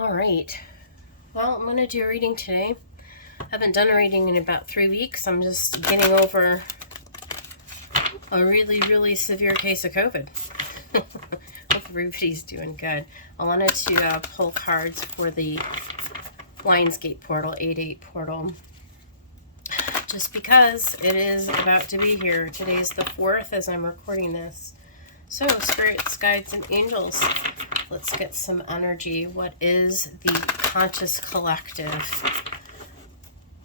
All right. Well, I'm going to do a reading today. I haven't done a reading in about 3 weeks. I'm just getting over a really, really severe case of COVID. Hope everybody's doing good. I wanted to pull cards for the Lionsgate portal, 8/8 portal, just because it is about to be here. Today's the 4th as I'm recording this. So, spirits, guides, and angels, let's get some energy. What is the conscious collective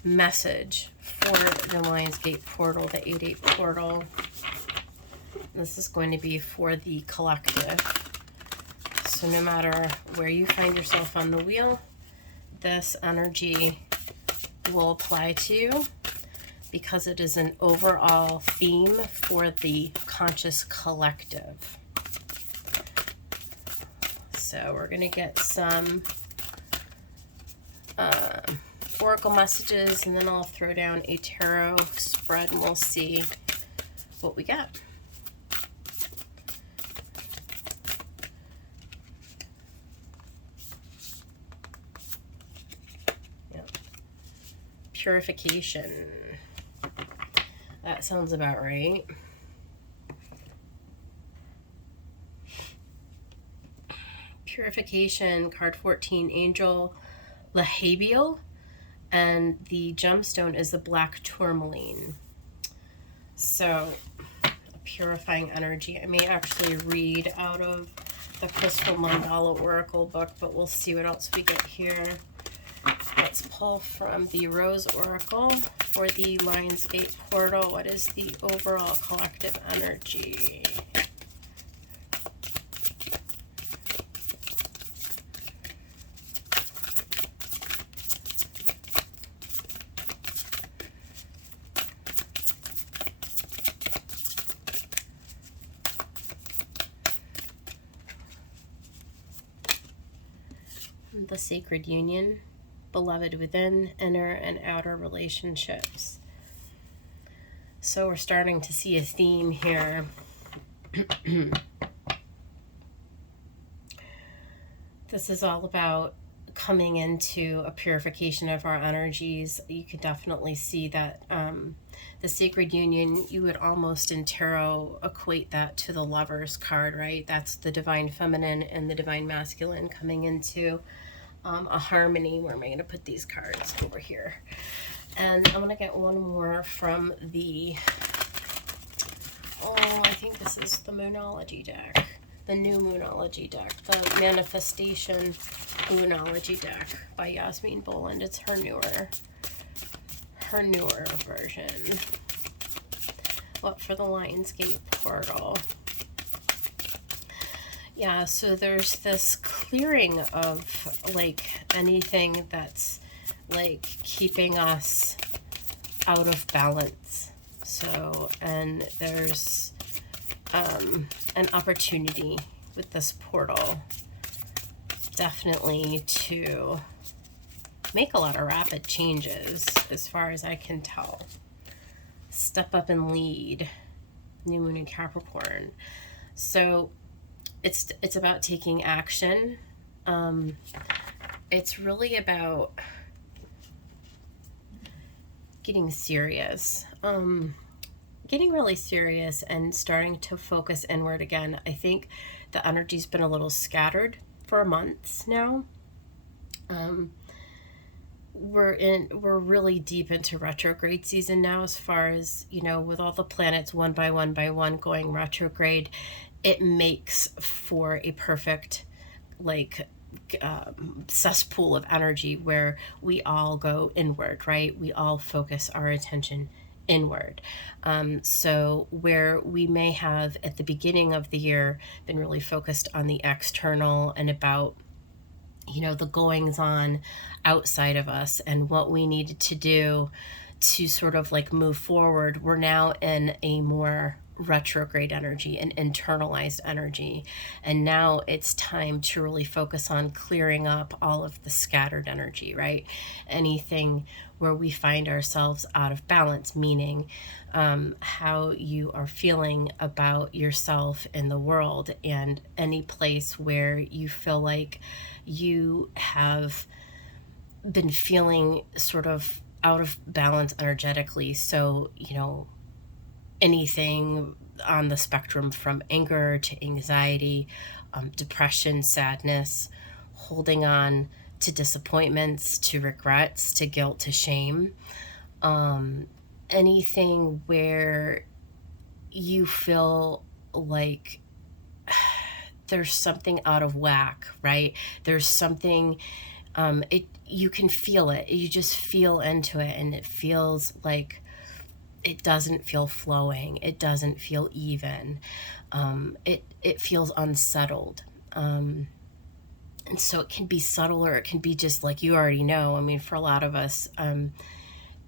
message for the Lionsgate portal, the 8/8 portal? This is going to be for the collective. So no matter where you find yourself on the wheel, this energy will apply to you because it is an overall theme for the conscious collective. So we're going to get some oracle messages, and then I'll throw down a tarot spread and we'll see what we get. Purification. That sounds about right. Purification, card 14, Angel Lahabiel, and the gemstone is the black tourmaline. So, a purifying energy. I may actually read out of the Crystal Mandala Oracle book, but we'll see what else we get here. Let's pull from the Rose Oracle for the Lionsgate portal. What is the overall collective energy? The Sacred Union. Beloved within, inner and outer relationships. So we're starting to see a theme here. This is all about coming into a purification of our energies. You can definitely see that the Sacred Union, you would almost in tarot equate that to the Lovers card, right? That's the Divine Feminine and the Divine Masculine coming into a harmony. Where am I going to put these cards? Over here. And I'm going to get one more from the, I think this is the Moonology deck. The new Moonology deck. The Manifestation Moonology deck by Yasmin Boland. It's her newer version. What for the Lionsgate portal? Yeah, so there's this clearing of like anything that's like keeping us out of balance. So, and there's an opportunity with this portal definitely to make a lot of rapid changes as far as I can tell. Step up and lead. New Moon in Capricorn. So it's about taking action. It's really about getting serious. Getting really serious and starting to focus inward again. I think the energy's been a little scattered for months now. We're really deep into retrograde season now, as far as, you know, with all the planets one by one going retrograde. It makes for a perfect like cesspool of energy where we all go inward, right? We all focus our attention inward. So where we may have at the beginning of the year been really focused on the external and about, you know, the goings on outside of us and what we needed to do to sort of like move forward, we're now in a more retrograde energy and internalized energy. And now it's time to really focus on clearing up all of the scattered energy, right? Anything where we find ourselves out of balance, meaning how you are feeling about yourself in the world, and any place where you feel like you have been feeling sort of out of balance energetically. So, anything on the spectrum from anger to anxiety, depression, sadness, holding on to disappointments, to regrets, to guilt, to shame. Anything where you feel like there's something out of whack, right? There's something, you can feel it. You just feel into it, and it feels like it doesn't feel flowing. It doesn't feel even. It feels unsettled. And so it can be subtle, or it can be just like, you already know. I mean, for a lot of us,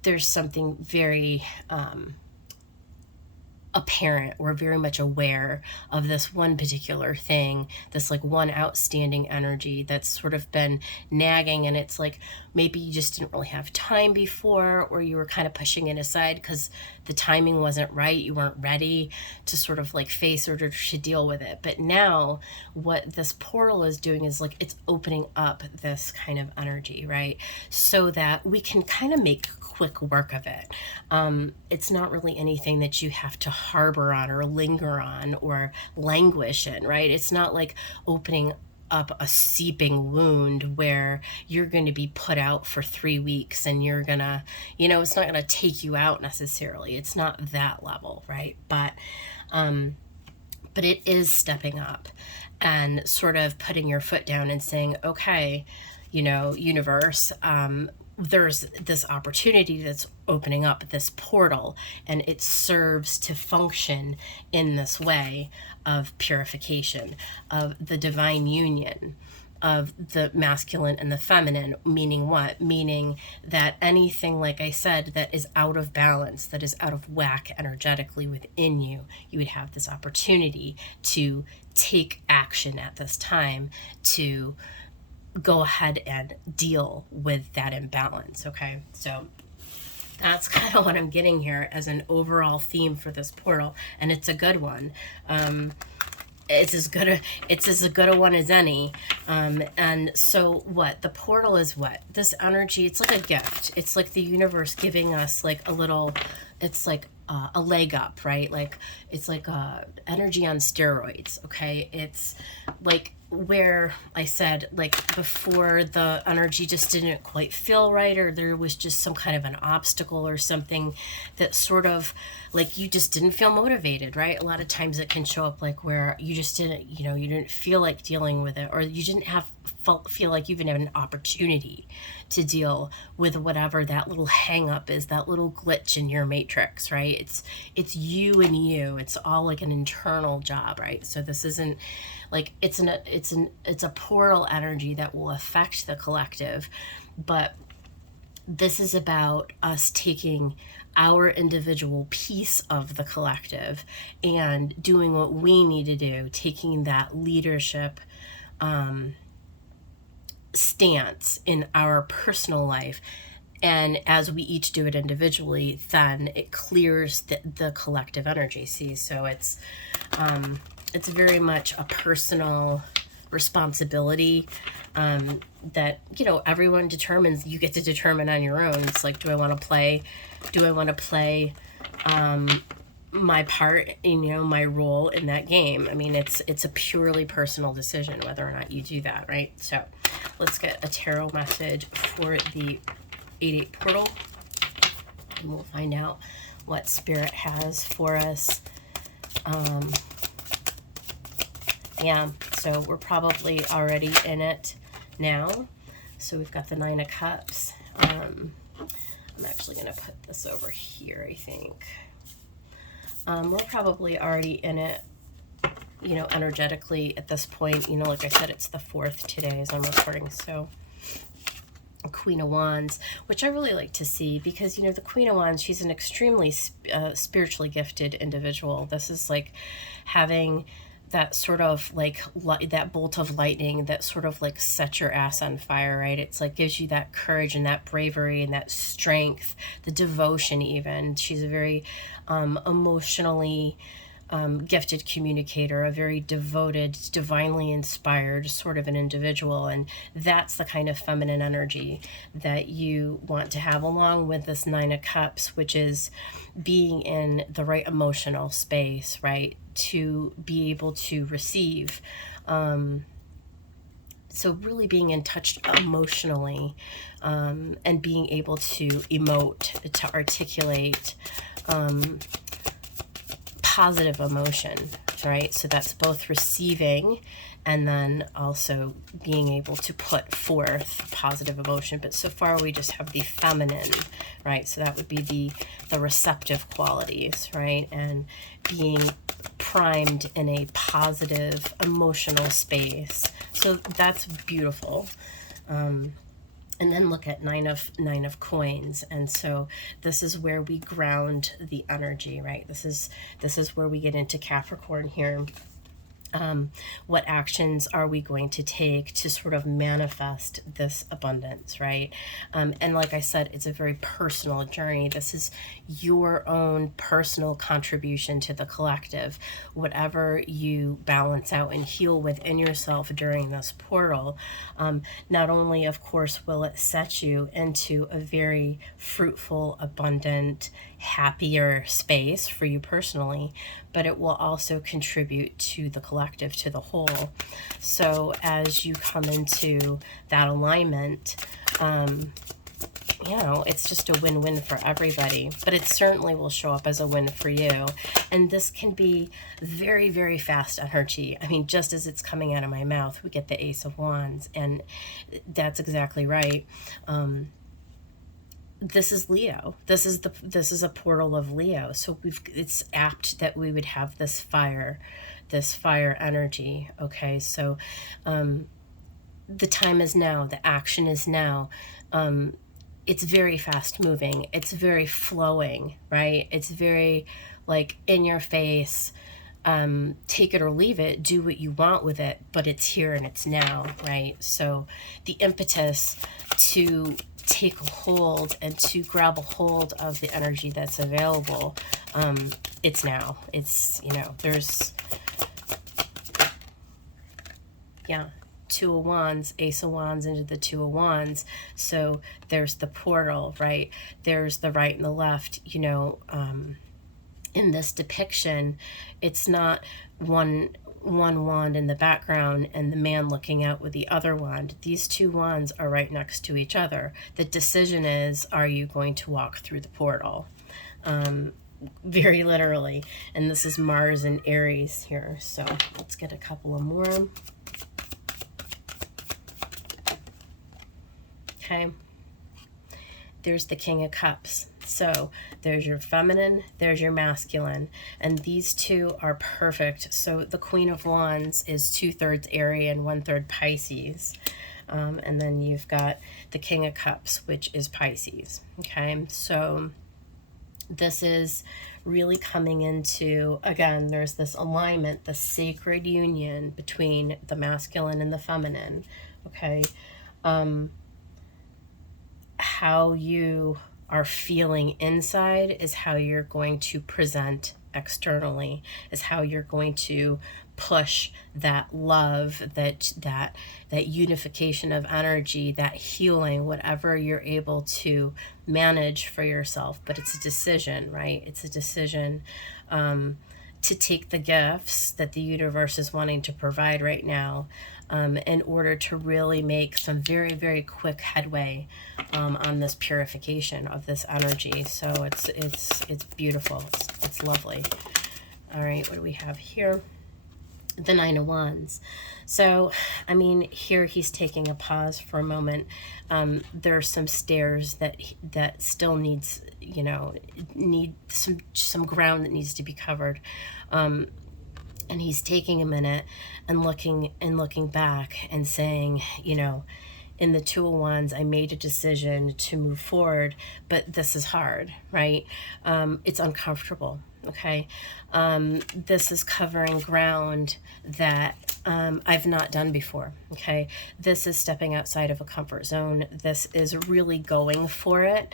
there's something very apparent. We're very much aware of this one particular thing, this like one outstanding energy that's sort of been nagging, and it's like maybe you just didn't really have time before, or you were kind of pushing it aside because the timing wasn't right, you weren't ready to sort of like face or to deal with it. But now what this portal is doing is like it's opening up this kind of energy, right? So that we can kind of make quick work of it. It's not really anything that you have to harbor on or linger on or languish in, right? It's not like opening up a seeping wound where you're going to be put out for 3 weeks and you're gonna, it's not going to take you out necessarily. It's not that level, right? But it is stepping up and sort of putting your foot down and saying, okay, universe, there's this opportunity that's opening up, this portal, and it serves to function in this way of purification, of the divine union, of the masculine and the feminine. Meaning what? Meaning that anything, like I said, that is out of balance, that is out of whack energetically within you, you would have this opportunity to take action at this time to go ahead and deal with that imbalance. Okay, so that's kind of what I'm getting here as an overall theme for this portal, and it's a good one. It's as good a one as any. And so what the portal is, what this energy, it's like a gift. It's like the universe giving us like a little, it's like a leg up, right? Like it's like energy on steroids. Okay, it's like where I said, like before, the energy just didn't quite feel right, or there was just some kind of an obstacle or something that sort of like you just didn't feel motivated, right? A lot of times it can show up like where you just didn't, you didn't feel like dealing with it, or you didn't feel like you even had an opportunity to deal with whatever that little hang up is, that little glitch in your matrix, right? It's you and you. It's all like an internal job, right? So this isn't like it's a portal energy that will affect the collective, but this is about us taking our individual piece of the collective and doing what we need to do, taking that leadership stance in our personal life. And as we each do it individually, then it clears the collective energy. See, so it's very much a personal responsibility that everyone determines. You get to determine on your own. It's like, do I want to play my part in my role in that game? I mean, it's a purely personal decision whether or not you do that, right? So let's get a tarot message for the 8/8 portal, and we'll find out what Spirit has for us. Yeah, so we're probably already in it now. So we've got the 9 of Cups. I'm actually going to put this over here, I think. We're probably already in it, energetically at this point. Like I said, it's the 4th today as I'm recording. So Queen of Wands, which I really like to see because, you know, the Queen of Wands, she's an extremely spiritually gifted individual. This is like having that sort of like that bolt of lightning that sort of like sets your ass on fire, right? It's like gives you that courage and that bravery and that strength, the devotion even. She's a very emotionally gifted communicator, a very devoted, divinely inspired sort of an individual. And that's the kind of feminine energy that you want to have, along with this Nine of Cups, which is being in the right emotional space, right? To be able to receive. So really being in touch emotionally, and being able to emote, to articulate, positive emotion, right? So that's both receiving and then also being able to put forth positive emotion. But so far we just have the feminine, right? So that would be the receptive qualities, right? And being primed in a positive emotional space. So that's beautiful. And then look at nine of coins. And so this is where we ground the energy, right? This is where we get into Capricorn here. What actions are we going to take to sort of manifest this abundance, right? And like I said, it's a very personal journey. This is your own personal contribution to the collective. Whatever you balance out and heal within yourself during this portal, not only, of course, will it set you into a very fruitful, abundant, happier space for you personally, but it will also contribute to the collective, to the whole. So as you come into that alignment, you know, it's just a win-win for everybody, but it certainly will show up as a win for you. And this can be very, very fast energy. I mean, just as it's coming out of my mouth, we get the Ace of Wands, and that's exactly right. This is Leo. This is a portal of Leo. So it's apt that we would have this fire energy. Okay, so the time is now. The action is now. It's very fast moving. It's very flowing, right? It's very like in your face. Take it or leave it, do what you want with it, but it's here and it's now, right? So the impetus to take a hold and to grab a hold of the energy that's available, it's now. It's, you know, there's, yeah, Two of Wands, Ace of Wands into the Two of Wands. So there's the portal, right? There's the right and the left, you know. In this depiction, it's not one wand in the background and the man looking out with the other wand. These two wands are right next to each other. The decision is, are you going to walk through the portal? Very literally. And this is Mars and Aries here. So let's get a couple of more. Okay. There's the King of Cups. So there's your feminine, there's your masculine, and these two are perfect. So the Queen of Wands is 2/3 Arian, 1/3 Pisces. And then you've got the King of Cups, which is Pisces. Okay, so this is really coming into, again, there's this alignment, the sacred union between the masculine and the feminine. Okay, how you are feeling inside is how you're going to present externally, is how you're going to push that love, that unification of energy, that healing, whatever you're able to manage for yourself. But it's a decision, right? It's a decision to take the gifts that the universe is wanting to provide right now, in order to really make some very, very quick headway on this purification of this energy. So it's beautiful. It's lovely. All right, what do we have here? The Nine of Wands. So, I mean, here he's taking a pause for a moment. There are some stairs that still needs, you know, need some ground that needs to be covered. And he's taking a minute and looking back and saying, you know, in the Two of Wands, I made a decision to move forward, but this is hard, right? It's uncomfortable, okay? This is covering ground that I've not done before, okay? This is stepping outside of a comfort zone. This is really going for it.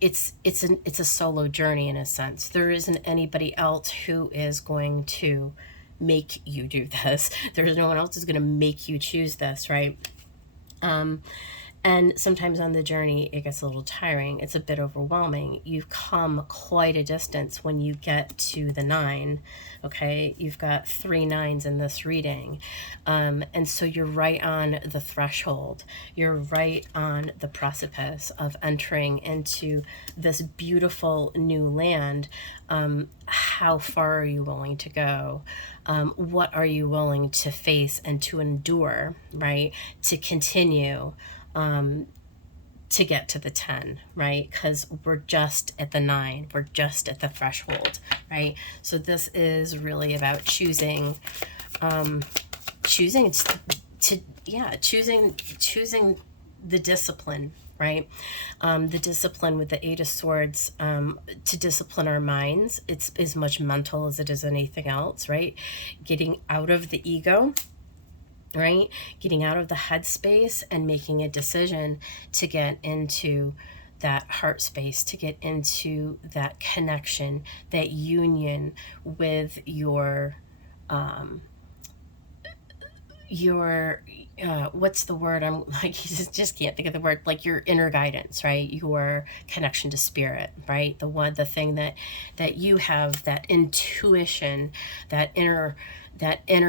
It's a solo journey in a sense. There isn't anybody else who is going to make you do this. There's no one else who's going to make you choose this, right? And sometimes on the journey, it gets a little tiring. It's a bit overwhelming. You've come quite a distance when you get to the 9, okay? You've got 3 9s in this reading. And so you're right on the threshold. You're right on the precipice of entering into this beautiful new land. How far are you willing to go? What are you willing to face and to endure, right? To continue to get to the 10, right? Because we're just at the 9, we're just at the threshold, right? So this is really about choosing choosing the discipline, right? The discipline with the 8 of Swords, to discipline our minds. It's as much mental as it is anything else, right? Getting out of the ego, right? Getting out of the headspace and making a decision to get into that heart space, to get into that connection, that union with your what's the word? I'm like, just can't think of the word, like your inner guidance, right? Your connection to spirit, right? The thing that you have, that intuition, that inner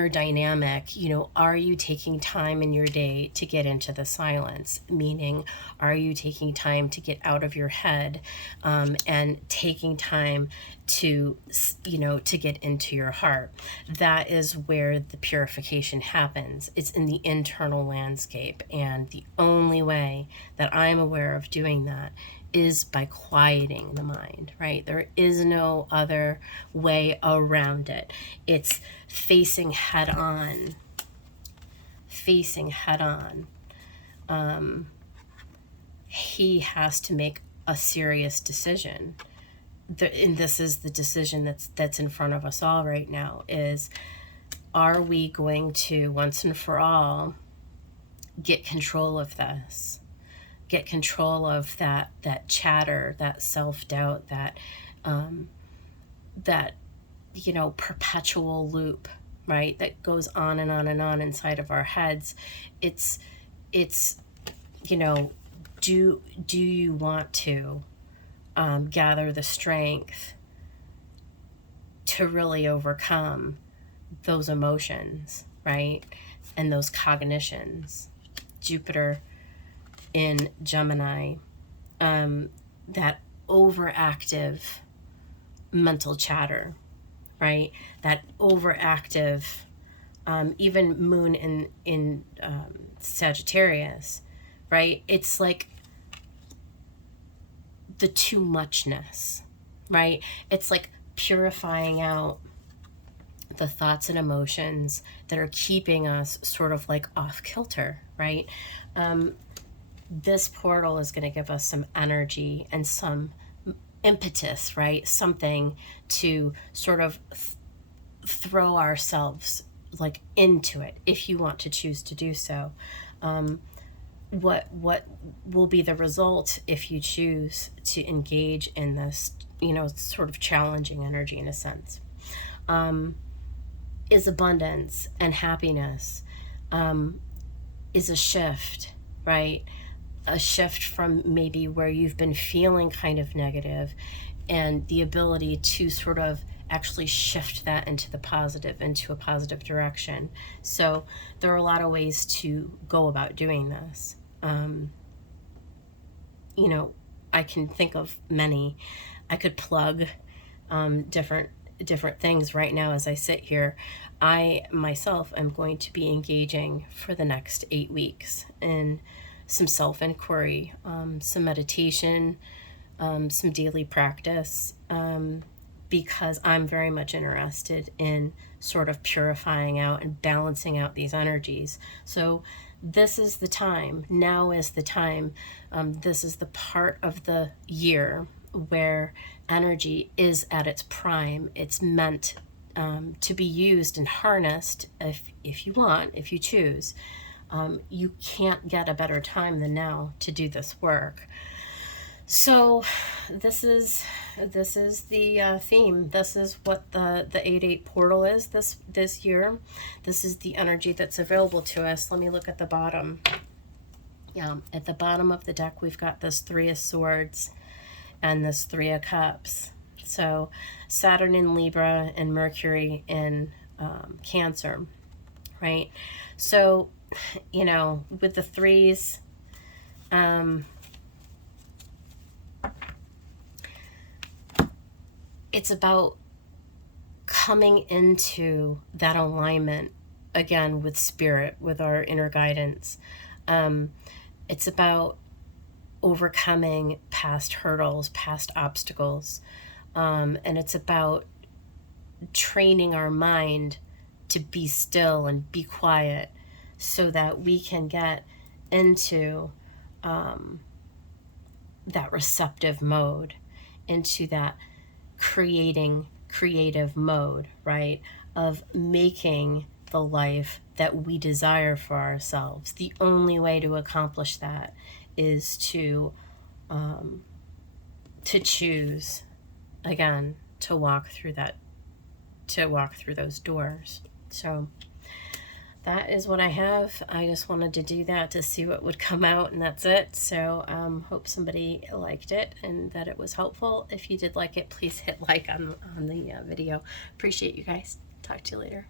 dynamic. Are you taking time in your day to get into the silence? Meaning, are you taking time to get out of your head, and taking time to get into your heart? That is where the purification happens. It's in the internal landscape, and the only way that I'm aware of doing that is by quieting the mind, right? There is no other way around it. It's facing head on. He has to make a serious decision. And this is the decision that's in front of us all right now, is, are we going to once and for all get control of this? Get control of that chatter, that self-doubt, that perpetual loop, right? That goes on and on and on inside of our heads. It's do you want to gather the strength to really overcome those emotions, right? And those cognitions. Jupiter in Gemini, that overactive mental chatter, right? That overactive, even moon in Sagittarius, right? It's like the too muchness, right? It's like purifying out the thoughts and emotions that are keeping us sort of like off kilter, right? This portal is going to give us some energy and some impetus, right? Something to sort of throw ourselves like into it, if you want to choose to do so. What will be the result if you choose to engage in this, sort of challenging energy in a sense, is abundance and happiness, is a shift, right? A shift from maybe where you've been feeling kind of negative, and the ability to sort of actually shift that into the positive, into a positive direction. So there are a lot of ways to go about doing this. I can think of many. I could plug different things right now as I sit here. I myself am going to be engaging for the next 8 weeks in some self-inquiry, some meditation, some daily practice, because I'm very much interested in sort of purifying out and balancing out these energies. So this is the time. Now is the time. This is the part of the year where energy is at its prime. It's meant to be used and harnessed if you want, if you choose. You can't get a better time than now to do this work. So this is the theme. This is what the 8/8 portal is this year. This is the energy that's available to us. Let me look at the bottom. Yeah, at the bottom of the deck, we've got this 3 of Swords and this 3 of Cups. So Saturn in Libra and Mercury in Cancer, right? So, you know, with the 3s, it's about coming into that alignment again with spirit, with our inner guidance. It's about overcoming past hurdles, past obstacles. And it's about training our mind to be still and be quiet so that we can get into that receptive mode, into that creative mode, right? Of making the life that we desire for ourselves. The only way to accomplish that is to choose, again, to walk through those doors. So that is what I have. I just wanted to do that to see what would come out, and that's it. So hope somebody liked it and that it was helpful. If you did like it, please hit like on the video. Appreciate you guys. Talk to you later.